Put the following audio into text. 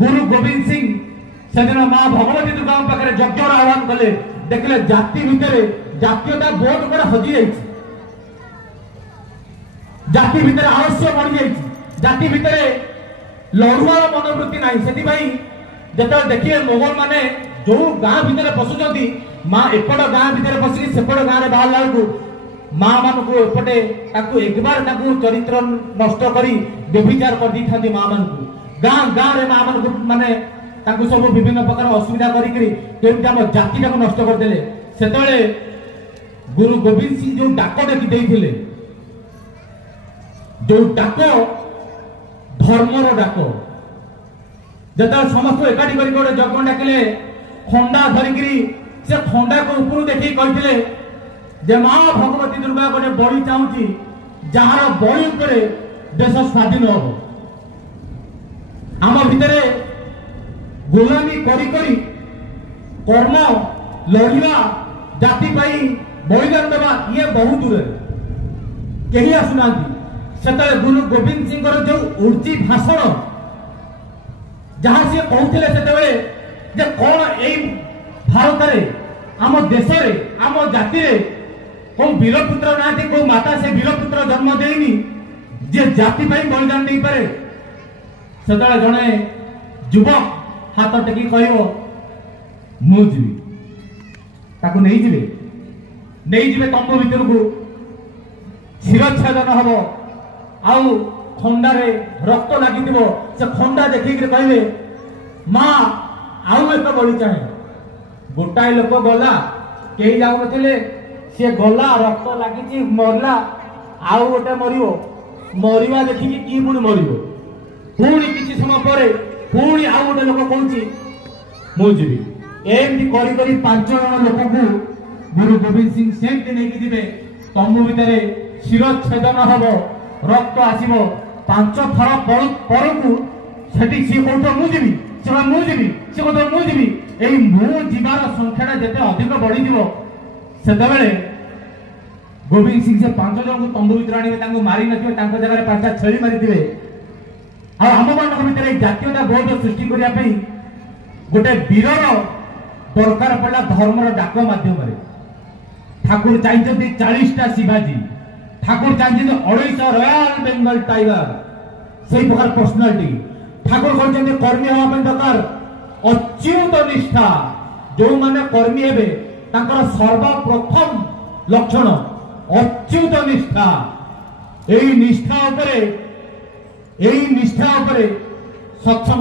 गुरु गोविंद सिंह से दिन माँ भगवती दुर्गा पाखे यज्ञ आह्वान कले देखले जाति भितर जातीयता बहुत बड़ा हजि जाइए जाति भितर आलस्य बढ़ी जाइए जाति भितर लड़ुआर मनोवृत्ति ना से जो देखिए मोगल माने जो गाँ भितर पशुंट माँ एपट गाँ भितर पशिक सेपट गाँव में बाहर को माँ मान को एपटे एक बार चरित्र नष्ट कर व्यभिचार कर दी था माँ मान को गाँ गाँव में माँ मान को माने सब विभिन्न प्रकार असुविधा करम जाति टाक नष्ट करदे से गुरु गोविंद सिंह जो डाक देखते जो डाक धर्मर डाक जो समस्त एकाठी कर यज्ञ डाकिले खंडा धरिकी से खंडा को ऊपर देखिए कहते जे माँ भगवती दुर्गा गोटे बड़ी चाहूँगी जार बड़ी उपर देश स्वाधीन हम आम भितर गुलामी करी करी कर्म लड़िया जाति बलिदान देवा ये बहुत दूर कहीं आसुना से गुरु गोविंद सिंह जो उर्जी भाषण जहाँ सी कहते से कौन यही भारत में आम देश आम जाति को वीरपुत्र ना को माता से वीरपुत्र जन्म देनी जे जाति बलिदान दे पारे से जड़े युवक हाथ टेकी कह मुझी नहीं जीवे तंबू भीतर को शिरच्छेदन हम आउ खंडारे रक्त लगी से खंडा देखिक कहे माँ आउ एक बड़ी चाहे गोटाए लोक गला कई जाऊ नी सी गला रक्त लगी मरला आउ गोटे मरवा देखिकी कि पुणी मर पुणी किसी समय पर पुणी आउ गोटे लोक कह मुझी एमती करी 5 जन लोक को गुरु गोविंद सिंह सेमती नहीं थे तंबू भितर शिरच्छेदन हम रक्त आसब 5 थर पर सी कौट मुझी से मुझी सी कौट मुझी यही मुझार संख्या जिते अधिक बढ़ी से गोविंद सिंह से 5 जन को तंबू भर आने मारी नथिबे जगह 5टा छेली मारी आम मान भर जातीयता बोध सृष्टि करने गोटे वीरर दरकार पड़ा धर्मर डाक मध्यम ठाकुर चाहिए 40टा शिवाजी ठाकुर चाहिए 250 रॉयल बेंगल टाइगर से प्रकार पर्सनालिटी ठाकुर कहते कर्मी हाँपी दरकार अच्युत निष्ठा जो माने कर्मी हे सर्वप्रथम लक्षण अच्युत निष्ठा यही निष्ठा उपरे सक्षम